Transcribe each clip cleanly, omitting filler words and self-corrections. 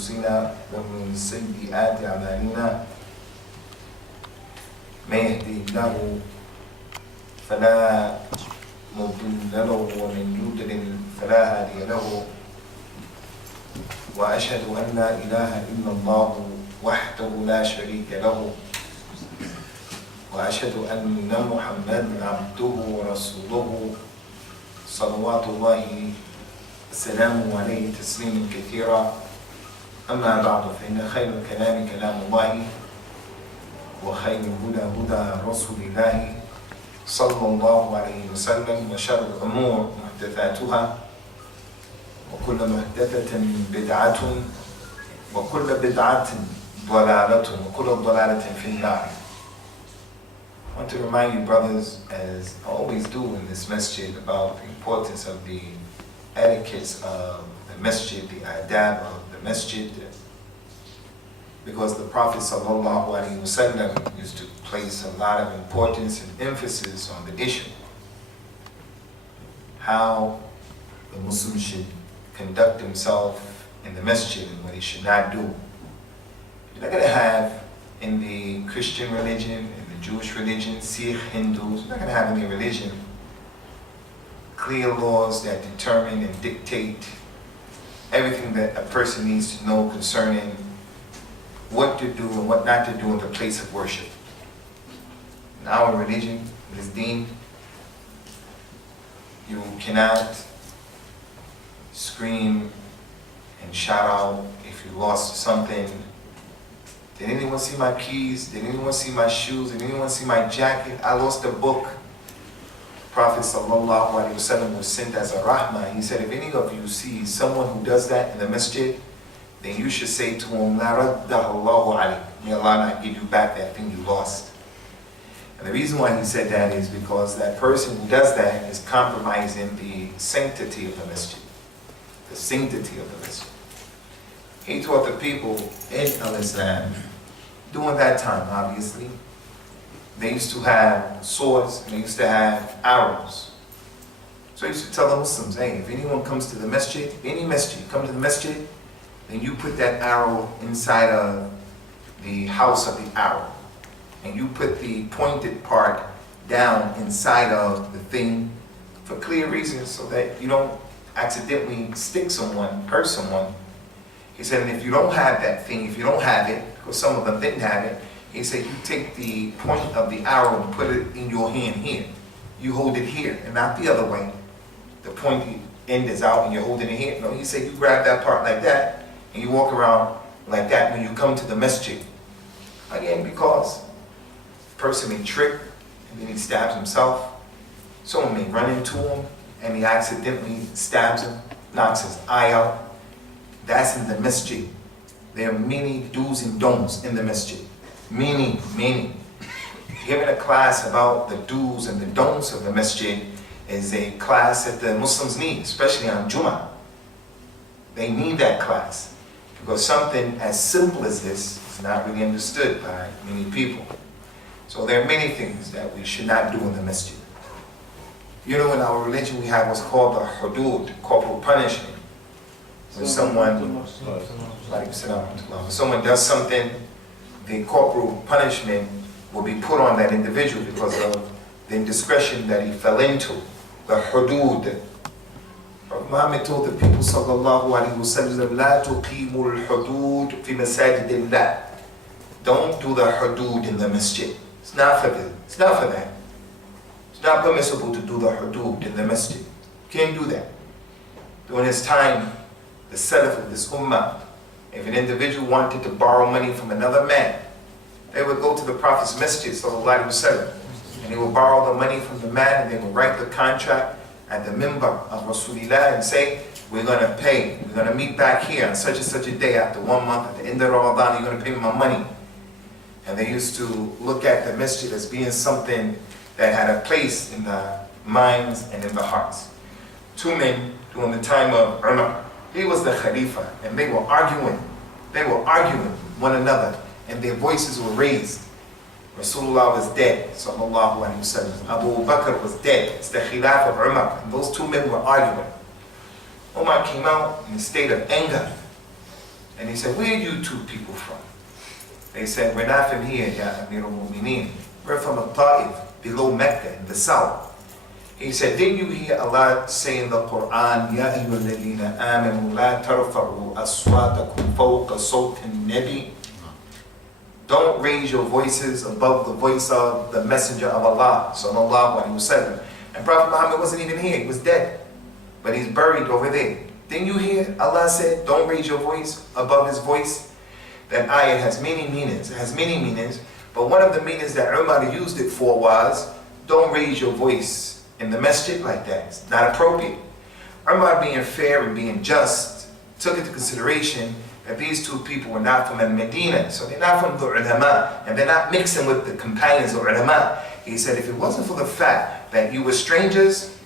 أنفسنا ومن سيئات أعمالنا من يهدي الله فلا مضل له ومن يضلل فلا هادي له وأشهد أن لا إله إلا الله وحده لا شريك له وأشهد أن محمدا عبده ورسوله صلوات الله وسلامه عليه تسليما كثيرا. أما بعد فإن خير الكلام كلام الله وخير الهدى هدى رسول الله صلى الله عليه وسلم وشر الأمور محدثاتها وكل محدثة بدعة وكل بدعة ضلالة وكل ضلالة في النار. I want to remind you, brothers, as I always do in this masjid, about the importance of the etiquettes of the masjid, the adab of the masjid, because the Prophet ﷺ used to place a lot of importance and emphasis on the issue, how the Muslim should conduct himself in the masjid and what he should not do. You're not going to have in the Christian religion, in the Jewish religion, Sikh, Hindus, you're not going to have any religion clear laws that determine and dictate everything that a person needs to know concerning what to do and what not to do in the place of worship. In our religion, this deen, you cannot scream and shout out if you lost something. Did anyone see my keys? Did anyone see my shoes? Did anyone see my jacket? I lost a book. Prophet ﷺ was sent as a rahmah. He said, if any of you see someone who does that in the masjid, then you should say to him, La raddahu Allahu alayk. May Allah not give you back that thing you lost. And the reason why he said that is because that person who does that is compromising the sanctity of the masjid. The sanctity of the masjid. He taught the people in Islam, during that time obviously, they used to have swords and they used to have arrows. So he used to tell the Muslims, hey, if anyone comes to the masjid, any masjid, come to the masjid, then you put that arrow inside of the house of the arrow. And you put the pointed part down inside of the thing for clear reasons so that you don't accidentally stick someone, hurt someone. He said, and if you don't have that thing, if you don't have it, because some of them didn't have it, he said, you take the point of the arrow and put it in your hand here. You hold it here and not the other way. The pointy end is out and you're holding it here. No, he said, you grab that part like that and you walk around like that when you come to the masjid. Again, because the person may trip and then he stabs himself. Someone may run into him and he accidentally stabs him, knocks his eye out. That's in the masjid. There are many do's and don'ts in the masjid. Many. Giving a class about the do's and the don'ts of the masjid is a class that the Muslims need, especially on Jummah. They need that class because something as simple as this is not really understood by many people. So there are many things that we should not do in the masjid. You know, in our religion we have what's called the hudud, corporal punishment. When someone does something, the corporal punishment will be put on that individual because of the indiscretion that he fell into, the hudud. Muhammad told the people, sallallahu alaihi wasallam, la tuqimul hudud fi masajidillah. Don't do the hudud in the masjid. It's not for that. It's not permissible to do the hudud in the masjid. Can't do that. During his time, the salaf of this ummah, if an individual wanted to borrow money from another man, they would go to the Prophet's masjid, sallallahu alaihi wasallam, and they would borrow the money from the man and they would write the contract at the minbar of Rasulullah and say, we're going to pay, we're going to meet back here on such and such a day after 1 month, at the end of Ramadan, you're going to pay me my money. And they used to look at the masjid as being something that had a place in the minds and in the hearts. Two men during the time of Umar, he was the Khalifa, and they were arguing one another, and their voices were raised. Rasulullah was dead, sallallahu alaihi wasallam. Abu Bakr was dead. It's the Khilaf of Umar. And those two men were arguing. Umar came out in a state of anger. And he said, where are you two people from? They said, we're not from here, Ya Amir al-Mu'mineen. We're from Ta'if, below Mecca, in the south. He said, didn't you hear Allah say in the Quran, Ya ayyuhalladhina amanu la tarfa'u aswatakum fawqa sawtin nabi? Don't raise your voices above the voice of the Messenger of Allah, sallallahu alaihi wasallam. And Prophet Muhammad wasn't even here, he was dead. But he's buried over there. Didn't you hear Allah said, don't raise your voice above his voice? That ayah has many meanings. It has many meanings. But one of the meanings that Umar used it for was, don't raise your voice in the masjid like that. It's not appropriate. Umar, being fair and being just, took into consideration that these two people were not from Medina. So they're not from the ulama. And they're not mixing with the companions of ulama. He said, if it wasn't for the fact that you were strangers,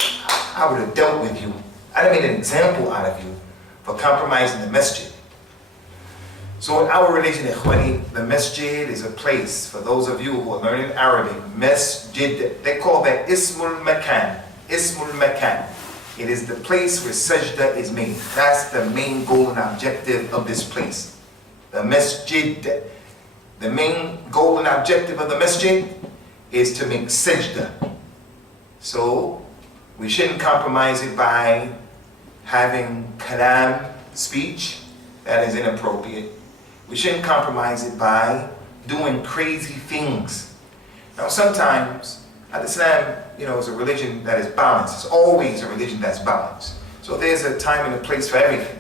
I would have dealt with you. I'd have made an example out of you for compromising the masjid. So in our religion, Ikhwani, the masjid is a place, for those of you who are learning Arabic, masjid, they call that ismul makan, ismul makan. It is the place where sajda is made. That's the main goal and objective of this place. The masjid, the main goal and objective of the masjid is to make sajda. So we shouldn't compromise it by having kalam, speech, that is inappropriate. We shouldn't compromise it by doing crazy things. Now sometimes, Islam, is a religion that is balanced. It's always a religion that's balanced. So there's a time and a place for everything.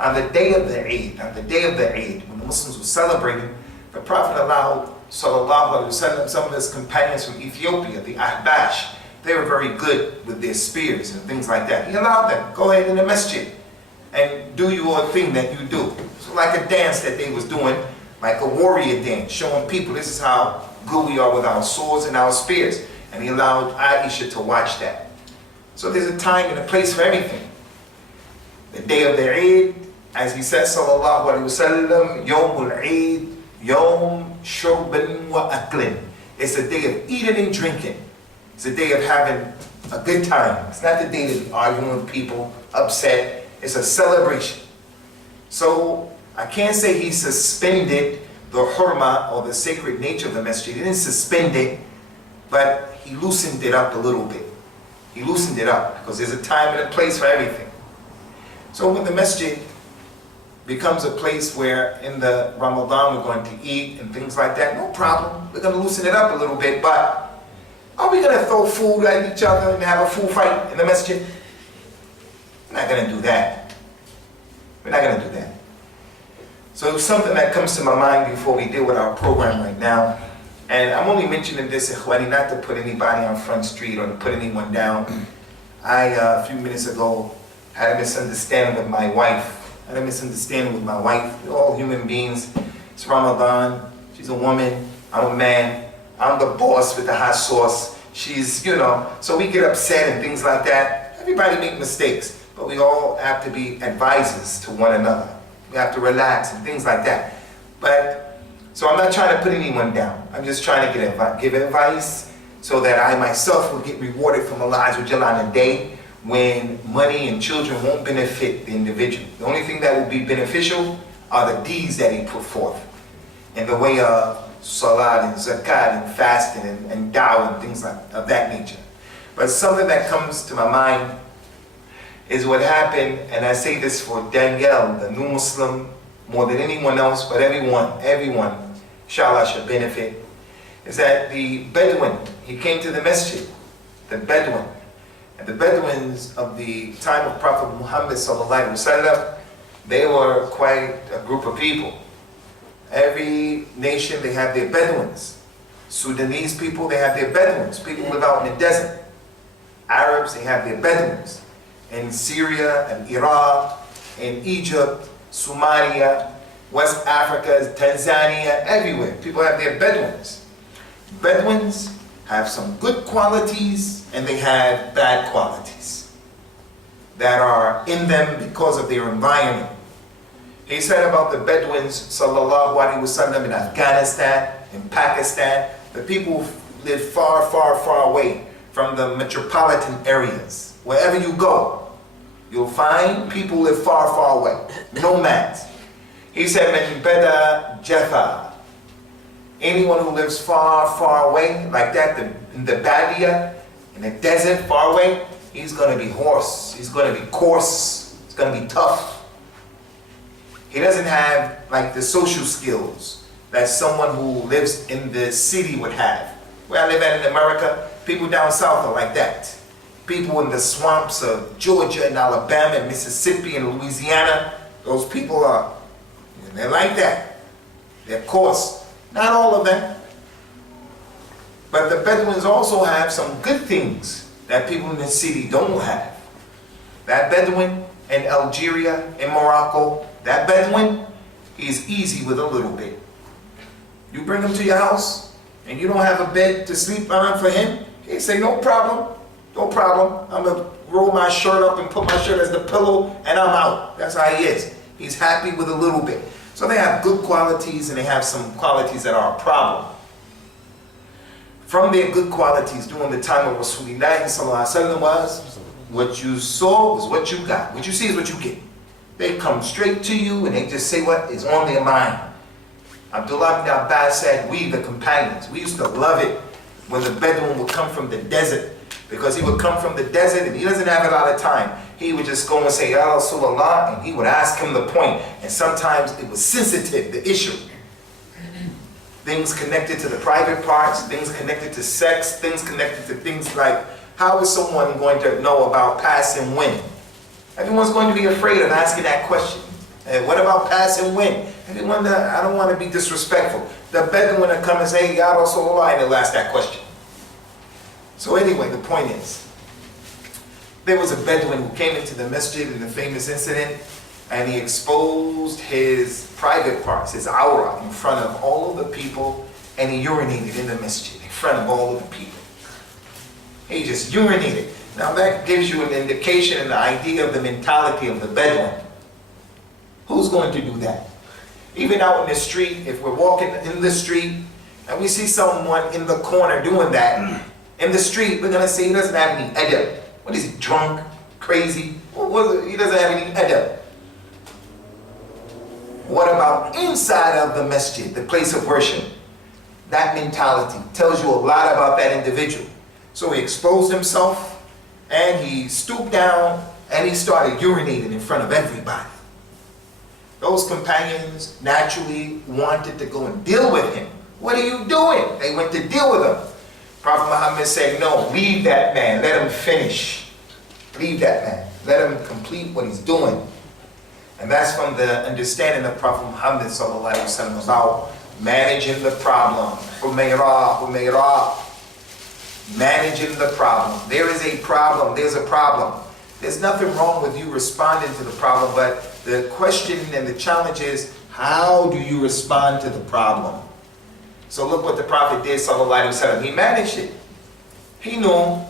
On the day of the Eid, when the Muslims were celebrating, the Prophet allowed, sallallahu alaihi wasallam, some of his companions from Ethiopia, the Ahbash, they were very good with their spears and things like that. He allowed them, go ahead in the masjid and do your thing that you do. So like a dance that they was doing, like a warrior dance, showing people this is how good we are with our swords and our spears. And he allowed Aisha to watch that. So there's a time and a place for everything. The day of the Eid, as he said, sallallahu alaihi wasallam, Yawmul Eid, Yawm Shurban wa Aklin. It's a day of eating and drinking. It's a day of having a good time. It's not the day to be arguing with people, upset. It's a celebration. So I can't say he suspended the hurma or the sacred nature of the masjid. He didn't suspend it, but he loosened it up a little bit. He loosened it up because there's a time and a place for everything. So when the masjid becomes a place where in the Ramadan we're going to eat and things like that, no problem. We're going to loosen it up a little bit, but are we going to throw food at each other and have a food fight in the masjid? We're not going to do that. We're not going to do that. So something that comes to my mind before we deal with our program right now, and I'm only mentioning this, Ikhwani, not to put anybody on Front Street or to put anyone down. A few minutes ago, had a misunderstanding with my wife. We're all human beings. It's Ramadan. She's a woman. I'm a man. I'm the boss with the hot sauce. She's, so we get upset and things like that. Everybody make mistakes, but we all have to be advisors to one another. We have to relax and things like that. So I'm not trying to put anyone down. I'm just trying to give advice so that I myself will get rewarded from Allah Azza wa Jalla on a day when money and children won't benefit the individual. The only thing that will be beneficial are the deeds that he put forth in the way of salat and zakat and fasting and dawah and things of that nature. But something that comes to my mind is what happened, and I say this for Danielle, the new Muslim, more than anyone else, but everyone, inshallah, should benefit, is that the Bedouin, he came to the masjid, the Bedouin, and the Bedouins of the time of Prophet Muhammad sallallahu alaihi wasallam, they were quite a group of people. Every nation, they have their Bedouins. Sudanese people, they have their Bedouins. People live out in the desert. Arabs, they have their Bedouins. In Syria and Iraq, in Egypt, Somalia, West Africa, Tanzania, everywhere. People have their Bedouins. Bedouins have some good qualities and they have bad qualities that are in them because of their environment. He said about the Bedouins, sallallahu alaihi wasallam, in Afghanistan, in Pakistan, the people live far, far, far away from the metropolitan areas. Wherever you go, you'll find people live far, far away, nomads. He said, "Men beda Jaffa." Anyone who lives far, far away, like that, in the Badia, in the desert, far away, he's going to be hoarse. He's going to be coarse. He's going to be tough. He doesn't have like the social skills that someone who lives in the city would have. Where I live at in America, people down south are like that. People in the swamps of Georgia and Alabama and Mississippi and Louisiana, those people are, they're like that. They're coarse. Not all of them. But the Bedouins also have some good things that people in the city don't have. That Bedouin in Algeria, in Morocco, that Bedouin, he's easy with a little bit. You bring him to your house and you don't have a bed to sleep on for him, he'll say, "No problem, no problem. I'm going to roll my shirt up and put my shirt as the pillow and I'm out." That's how he is. He's happy with a little bit. So they have good qualities and they have some qualities that are a problem. From their good qualities during the time of Rasulullah sallallahu alaihi wasallam was, what you saw was what you got. What you see is what you get. They come straight to you and they just say what is on their mind. Abdullah ibn Abbas said, we the companions, we used to love it when the Bedouin would come from the desert, because he would come from the desert and he doesn't have a lot of time. He would just go and say, "Ya Rasulullah," and he would ask him the point. And sometimes it was sensitive, the issue. Things connected to the private parts, things connected to sex, things connected to things like, how is someone going to know about pass and win? Everyone's going to be afraid of asking that question. And what about pass and win? Everyone, I don't want to be disrespectful. The Bedouin will come and say, "Ya Rasulullah," and they'll ask that question. So anyway, the point is, there was a Bedouin who came into the masjid in the famous incident, and he exposed his private parts, his aura, in front of all of the people, and he urinated in the masjid, in front of all of the people. He just urinated. Now that gives you an indication and the idea of the mentality of the Bedouin. Who's going to do that? Even out in the street, if we're walking in the street, and we see someone in the corner doing that, in the street, we're going to say he doesn't have any adab. What is he, drunk, crazy? He doesn't have any adab. What about inside of the masjid, the place of worship? That mentality tells you a lot about that individual. So he exposed himself and he stooped down and he started urinating in front of everybody. Those companions naturally wanted to go and deal with him. What are you doing? They went to deal with him. Prophet Muhammad said, "No, leave that man. Let him finish. Leave that man. Let him complete what he's doing." And that's from the understanding of Prophet Muhammad sallallahu alaihi wasallam about managing the problem. Managing the problem. There is a problem. There's a problem. There's nothing wrong with you responding to the problem, but the question and the challenge is, how do you respond to the problem? So look what the Prophet did, sallallahu alaihi wasallam. He managed it. He knew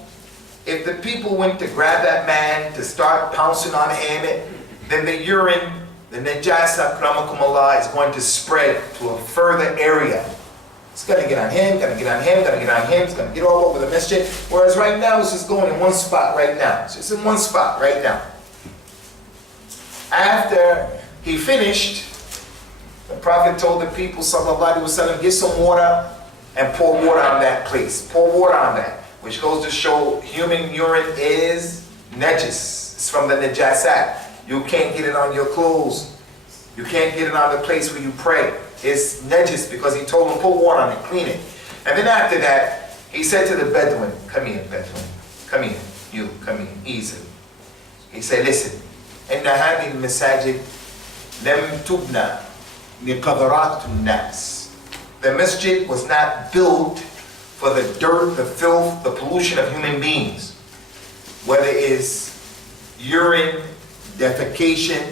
if the people went to grab that man to start pouncing on him, then the urine, the najasa, akramakumullah, is going to spread to a further area. It's going to get on him, going to get on him, going to get on him, it's going to get all over the masjid. Whereas right now, it's just going in one spot right now. It's just in one spot right now. After he finished, the Prophet told the people, sallallahu alaihi wasallam, get some water and pour water on that place. Pour water on that, which goes to show human urine is najis. It's from the najasat. You can't get it on your clothes. You can't get it on the place where you pray. It's najis because he told them, pour water on it, clean it. And then after that, he said to the Bedouin, "Come here, Bedouin. Come here. You, come here. Easy." He said, "Listen, إن هذه المساجد لم تبنى لقذرات الناس." The masjid was not built for the dirt, the filth, the pollution of human beings. Whether it's urine, defecation,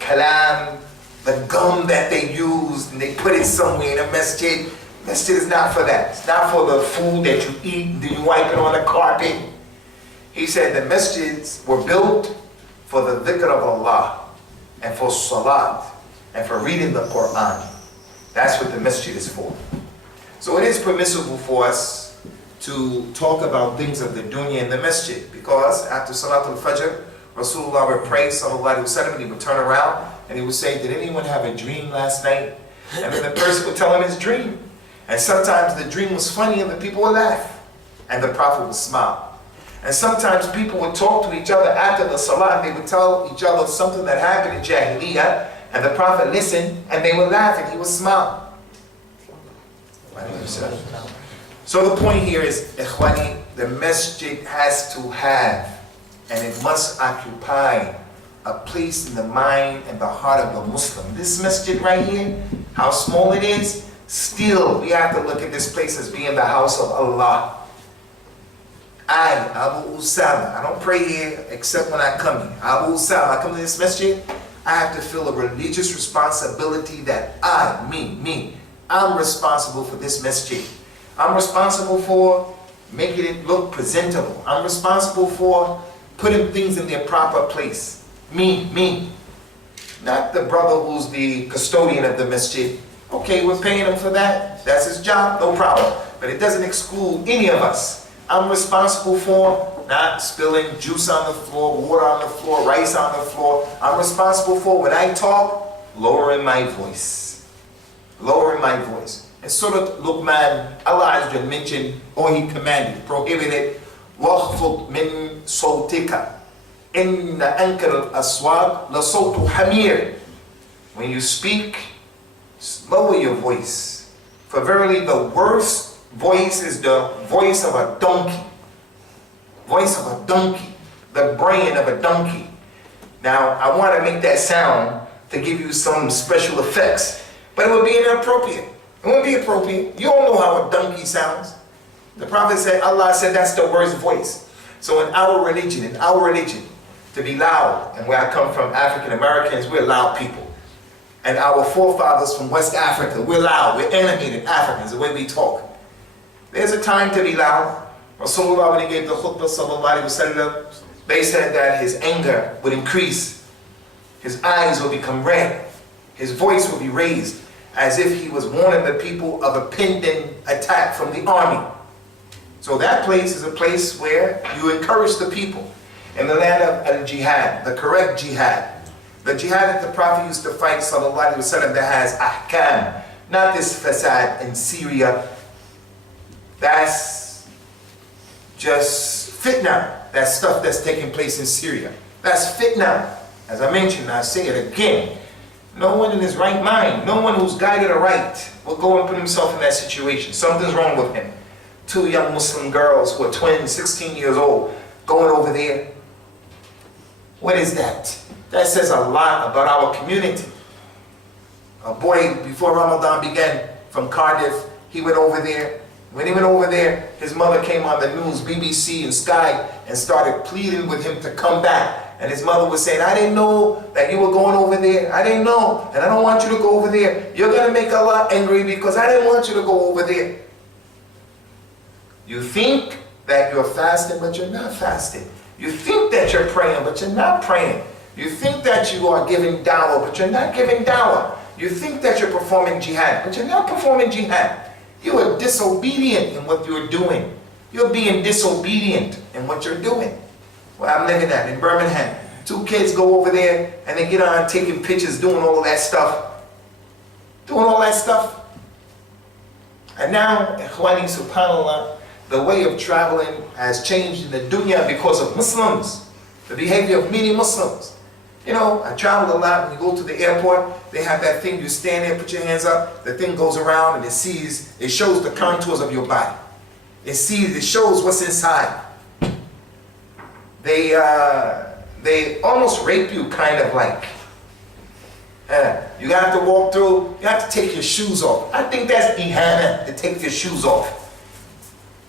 kalam, the gum that they used and they put it somewhere in a masjid. Masjid is not for that. It's not for the food that you eat and then you wipe it on the carpet. He said the masjids were built for the dhikr of Allah and for salat and for reading the Quran. That's what the masjid is for. So it is permissible for us to talk about things of the dunya in the masjid, because after Salatul Fajr, Rasulullah would pray, sallallahu alaihi wasallam, and he would turn around and he would say, did anyone have a dream last night? And then the person would tell him his dream. And sometimes the dream was funny and the people would laugh. And the Prophet would smile. And sometimes people would talk to each other after the salah, and they would tell each other something that happened in Jahiliyyah, and the Prophet listened, and they would laugh, and he would smile. So the point here is, Ikhwani, the masjid has to have, and it must occupy, a place in the mind and the heart of the Muslim. This masjid right here, how small it is, still we have to look at this place as being the house of Allah. I, Abu Usama, I don't pray here except when I come here. Abu Usama, I come to this masjid, I have to feel a religious responsibility that I'm responsible for this masjid. I'm responsible for making it look presentable. I'm responsible for putting things in their proper place. Me. Not the brother who's the custodian of the masjid. Okay, we're paying him for that. That's his job, no problem. But it doesn't exclude any of us. I'm responsible for not spilling juice on the floor, water on the floor, rice on the floor. I'm responsible for, when I talk, lowering my voice. Lowering my voice. And Surah Luqman, Allah Azza wa mentioned, or He commanded, prohibited, وَخْفُضْ مِن صَوْتِكَ إِنَّ أَنْكَرَ الْأَصْوَاتِ لَصَوْتُ حَمِيرٍ. When you speak, lower your voice. For verily the worst voice is the voice of a donkey. Voice of a donkey. The brain of a donkey. Now, I want to make that sound to give you some special effects, but it would be inappropriate. It wouldn't be appropriate. You don't know how a donkey sounds. The Prophet said, Allah said that's the worst voice. So in our religion, to be loud, and where I come from, African Americans, we're loud people. And our forefathers from West Africa, we're loud, we're animated Africans, the way we talk. There's a time to be loud. Rasulullah, when he gave the khutbah, sallallahu alaihi wasallam, they said that his anger would increase. His eyes will become red. His voice will be raised, as if he was warning the people of a pending attack from the army. So that place is a place where you encourage the people. In the land of al-jihad, the correct jihad. The jihad that the Prophet used to fight, sallallahu alaihi wasallam, that has ahkam. Not this fasad in Syria. That's just fitna. That stuff that's taking place in Syria. That's fitna. As I mentioned, I say it again. No one in his right mind, no one who's guided aright will go and put himself in that situation. Something's wrong with him. Two young Muslim girls who are twins, 16 years old, going over there. What is that? That says a lot about our community. A boy, before Ramadan began, from Cardiff, he went over there. When he went over there, his mother came on the news, BBC and Sky, and started pleading with him to come back. And his mother was saying, I didn't know that you were going over there. I didn't know, and I don't want you to go over there. You're going to make Allah angry because I didn't want you to go over there. You think that you're fasting, but you're not fasting. You think that you're praying, but you're not praying. You think that you are giving dawah, but you're not giving dawah. You think that you're performing jihad, but you're not performing jihad. You are disobedient in what you're doing. You're being disobedient in what you're doing. Well, I'm living at in Birmingham. Two kids go over there and they get on taking pictures, doing all of that stuff. Doing all that stuff. And now, ikhwani, subhanAllah, the way of traveling has changed in the dunya because of Muslims. The behavior of many Muslims. You know, I traveled a lot. When you go to the airport, they have that thing, you stand there, put your hands up, the thing goes around and it shows the contours of your body. It shows what's inside. They almost rape you, kind of like. You have to walk through, you have to take your shoes off. I think that's ihana, to take your shoes off.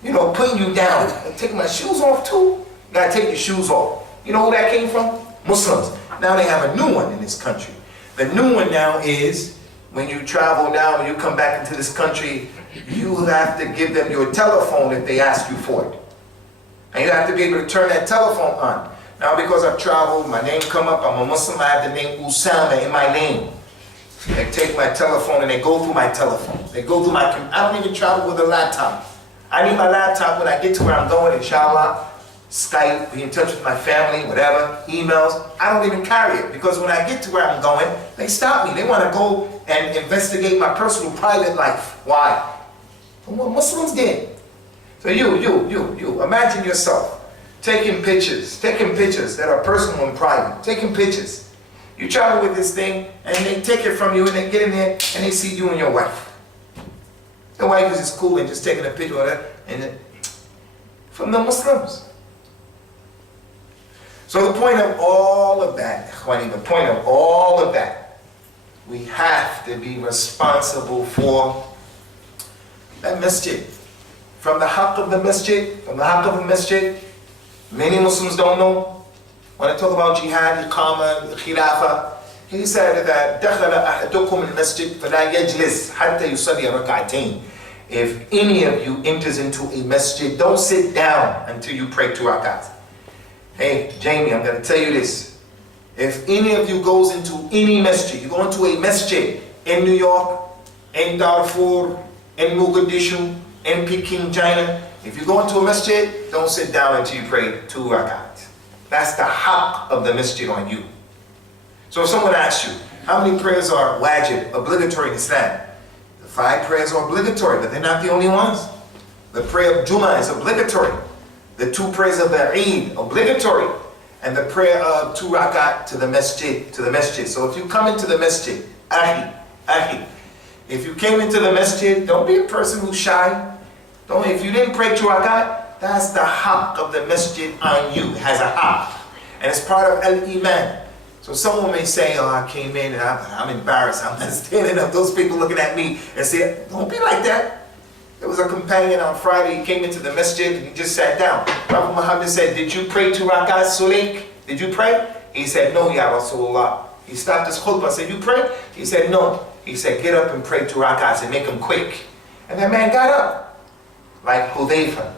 You know, putting you down. I take my shoes off too. You gotta take your shoes off. You know who that came from? Muslims. Now they have a new one in this country. The new one now is, when you travel now, when you come back into this country, you have to give them your telephone if they ask you for it. And you have to be able to turn that telephone on. Now because I've traveled, my name come up, I'm a Muslim, I have the name Usama in my name. They take my telephone and they go through my telephone. They go through I don't even travel with a laptop. I need my laptop when I get to where I'm going, inshallah. Skype, be in touch with my family, whatever, emails. I don't even carry it because when I get to where I'm going, they stop me. They want to go and investigate my personal private life. Why? From what Muslims did. So you, imagine yourself taking pictures that are personal and private, taking pictures. You travel with this thing and they take it from you and they get in there and they see you and your wife. The wife is just cool and just taking a picture of that and from the Muslims. So the point of all of that, we have to be responsible for that masjid. From the haqq of the masjid, many Muslims don't know. When I talk about jihad, iqama, khilafah, he said that دَخَلَ أَحَدُكُمُ الْمَسْجِدِ فَلَا يَجْلِسْ حَتَّى يُصَلِّيَ رَكْعَتَيْنِ. If any of you enters into a masjid, don't sit down until you pray 2 rakats. Hey, Jamie, I'm going to tell you this. If any of you goes into any masjid, you go into a masjid in New York, in Darfur, in Mogadishu, in Peking, China, if you go into a masjid, don't sit down until you pray 2 rakats. That's the haqq of the masjid on you. So if someone asks you, how many prayers are wajib, obligatory in Islam? The 5 prayers are obligatory, but they're not the only ones. The prayer of Jummah is obligatory. The 2 prayers of the Eid, obligatory. And the prayer of 2 rakat to the masjid. So if you come into the masjid, ahi, if you came into the masjid, don't be a person who's shy. If you didn't pray 2 rakat, that's the haqq of the masjid on you. It has a haqq. And it's part of al-iman. So someone may say, oh, I came in and I'm embarrassed. I'm not standing up. Those people looking at me and say, don't be like that. There was a companion on Friday, he came into the masjid and he just sat down. Prophet Muhammad said, did you pray 2 rakat, Sulaik? Did you pray? He said, no, Ya Rasulullah. He stopped his khutbah, said, you pray? He said, no. He said, get up and pray 2 rakats and make them quick. And that man got up, like Hudayfa.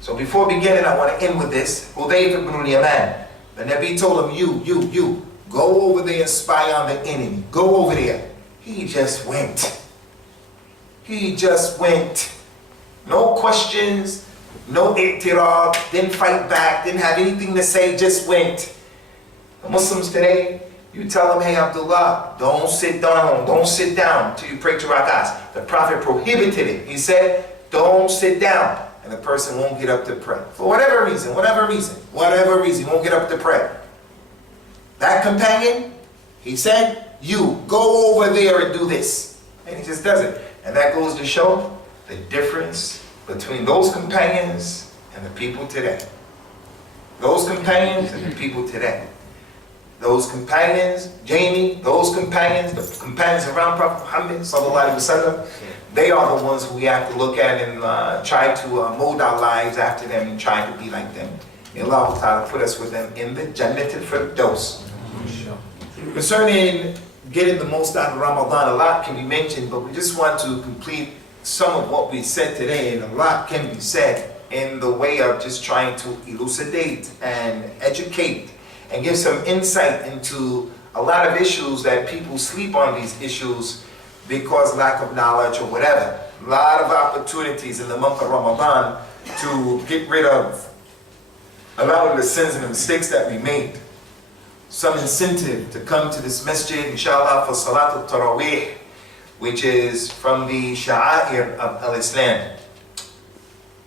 So before beginning, I want to end with this. Hudayfa ibn al-Yaman. The Nabi told him, you, go over there and spy on the enemy. Go over there. He just went. No questions, no i'tirad, didn't fight back, didn't have anything to say, just went. The Muslims today, you tell them, hey Abdullah, don't sit down till you pray 2 rakats. The Prophet prohibited it. He said, don't sit down. And the person won't get up to pray. For whatever reason, he won't get up to pray. That companion, he said, you go over there and do this. And he just does it. And that goes to show the difference between those companions and the people today. Those companions and the people today. Those companions, Jamie, those companions, the companions around Prophet Muhammad sallallahu alaihi wasallam, they are the ones who we have to look at and try to mold our lives after them and try to be like them. May Allah Ta'ala put us with them in the Jannat al-Firdaus. Concerning getting the most out of Ramadan, a lot can be mentioned, but we just want to complete some of what we said today, and a lot can be said in the way of just trying to elucidate and educate and give some insight into a lot of issues that people sleep on these issues because lack of knowledge or whatever. A lot of opportunities in the month of Ramadan to get rid of a lot of the sins and the mistakes that we made. Some incentive to come to this masjid, inshallah, for Salatul Taraweeh, which is from the Sha'air of Al-Islam.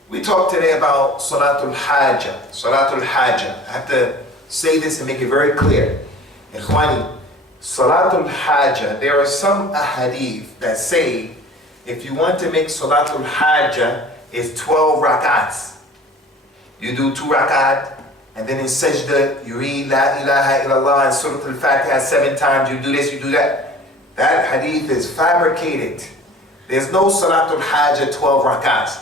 We talked today about Salatul Hajjah. Salatul Hajjah. I have to say this and make it very clear. Ikhwani, Salatul Hajjah, there are some ahadith that say if you want to make Salatul Hajjah, it's 12 rakats. You do 2 rakat, and then in sajda, you read La ilaha illallah and Surah Al-Fatiha 7 times, you do this, you do that. That hadith is fabricated. There's no Salatul Hajjah 12 rakats.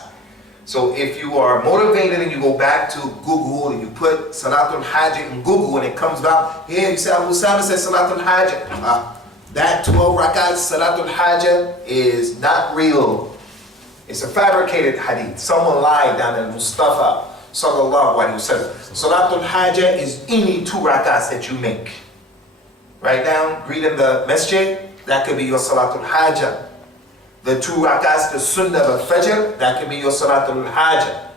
So if you are motivated and you go back to Google and you put Salatul Hajjah in Google and it comes out, here you say, Usama says Salatul Hajjah. That 12 rakats Salatul Hajjah is not real. It's a fabricated hadith. Someone lied down in Mustafa sallallahu alaihi wasallam. Salatul Hajjah is any 2 rakats that you make. Right now, read in the masjid, that could be your Salatul Hajjah. The 2 rakats, the Sunnah of Fajr, that could be your Salatul Hajjah.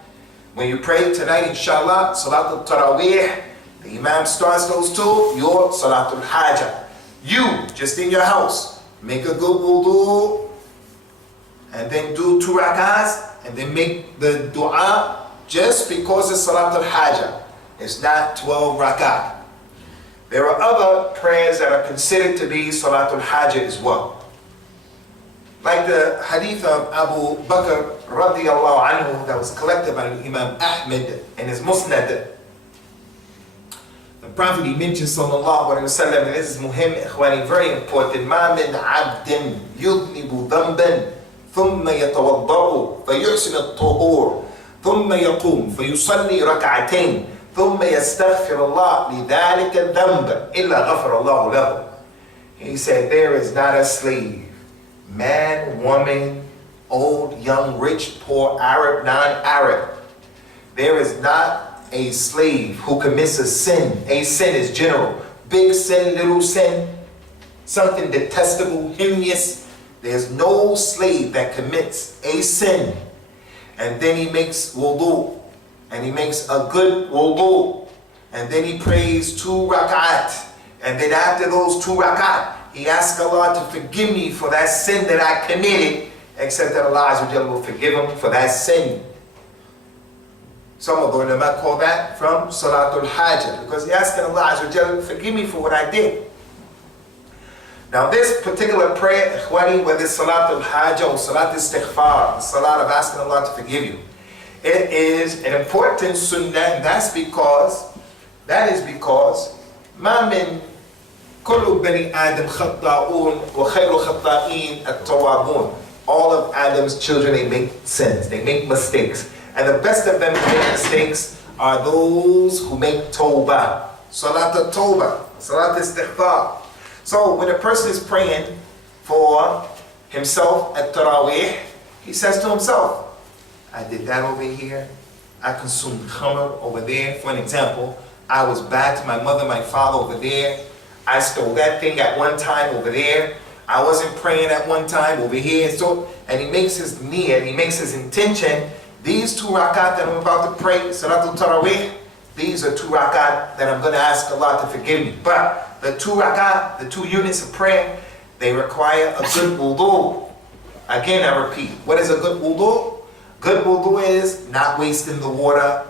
When you pray tonight, inshallah, Salatul Taraweeh, the Imam starts those two, your Salatul Hajjah. You, just in your house, make a good wudu, and then do 2 rak'ahs, and then make the dua just because it's Salatul Hajjah. It's not 12 rak'ah. There are other prayers that are considered to be Salatul Hajjah as well. Like the hadith of Abu Bakr radiallahu anhu that was collected by Imam Ahmed in his Musnad. The Prophet, he mentioned sallallahu alayhi wa sallam, and this is muhim, ikhwani, very important. Ma min abdin yudnibu dhanban thumma yatawadda'u fayuhsin at-tuhur thumma yaqum fayusalli rak'atayn thumma yastaghfir Allah lidhalika dhanba illa ghafara Allah lahu. He said, there is not a slave, man, woman, old, young, rich, poor, Arab, non-Arab. There is not a slave who commits a sin. A sin is general. Big sin, little sin, something detestable, heinous. There's no slave that commits a sin and then he makes wudu, and he makes a good wudu, and then he prays 2 rak'at, and then after those 2 rak'at, he asks Allah to forgive me for that sin that I committed, except that Allah Azza wa Jalla will forgive him for that sin. Some of the ulama call that from Salatul Hajjah, because he asking Allah Azza wa Jalla, forgive me for what I did. Now this particular prayer, ikhwani, whether it's Salatul Hajjah or Salatul Istighfar, the salat of asking Allah to forgive you, it is an important sunnah, and that is because ma min kullu bani Adam khatta'un wa khayru khatta'in at-tawwabun. All of Adam's children, they make sins, they make mistakes. And the best of them who make mistakes are those who make tawbah. Salat al-tawbah, salat istighfar. So when a person is praying for himself at Taraweeh, he says to himself, I did that over here, I consumed khamr over there. For an example, I was bad to my mother, my father over there. I stole that thing at one time over there. I wasn't praying at one time over here. And he makes his niyyah, he makes his intention. These 2 rakat that I'm about to pray, Salatul Taraweeh, these are 2 rakat that I'm going to ask Allah to forgive me. But the 2 rakat, the 2 units of prayer, they require a good wudu. Again, I repeat, what is a good wudu? Good wudu is not wasting the water.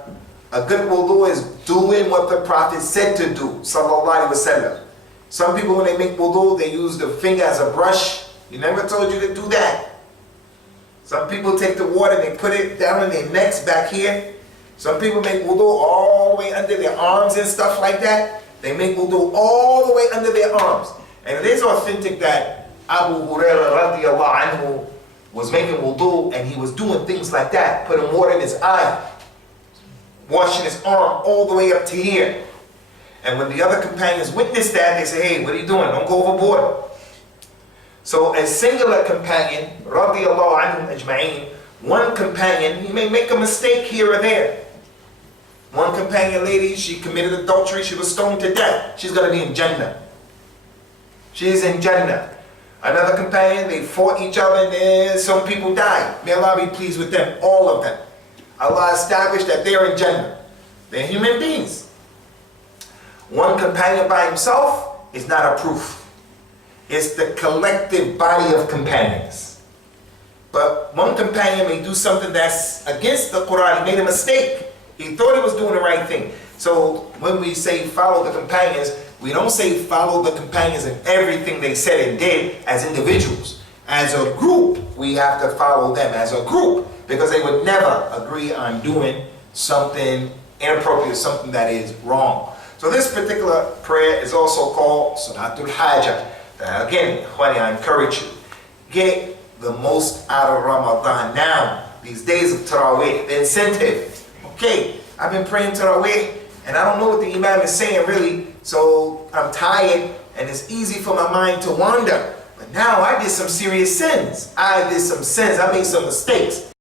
A good wudu is doing what the Prophet said to do, sallallahu alaihi wasallam. Some people, when they make wudu, they use the finger as a brush. He never told you to do that. Some people take the water and they put it down in their necks back here. Some people make wudu all the way under their arms and stuff like that. They make wudu all the way under their arms. And it is authentic that Abu Hurairah radiallahu anhu was making wudu and he was doing things like that, putting water in his eye, washing his arm all the way up to here. And when the other companions witnessed that, they say, hey, what are you doing? Don't go overboard. So a singular companion, radiallahu anhum ajma'een, one companion, he may make a mistake here or there. One companion lady, she committed adultery, she was stoned to death. She's going to be in Jannah. She's in Jannah. Another companion, they fought each other and some people died. May Allah be pleased with them, all of them. Allah established that they're in Jannah. They're human beings. One companion by himself is not a proof. It's the collective body of companions. But one companion may do something that's against the Quran. He made a mistake. He thought he was doing the right thing. So when we say follow the companions, we don't say follow the companions in everything they said and did as individuals. As a group, we have to follow them as a group, because they would never agree on doing something inappropriate, something that is wrong. So this particular prayer is also called Salatul Hajjah. Again, I encourage you, get the most out of Ramadan now, these days of Taraweeh, the incentive. Okay, I've been praying Taraweeh, and I don't know what the Imam is saying really, so I'm tired, and it's easy for my mind to wander. But now I did some serious sins. I did some sins. I made some mistakes.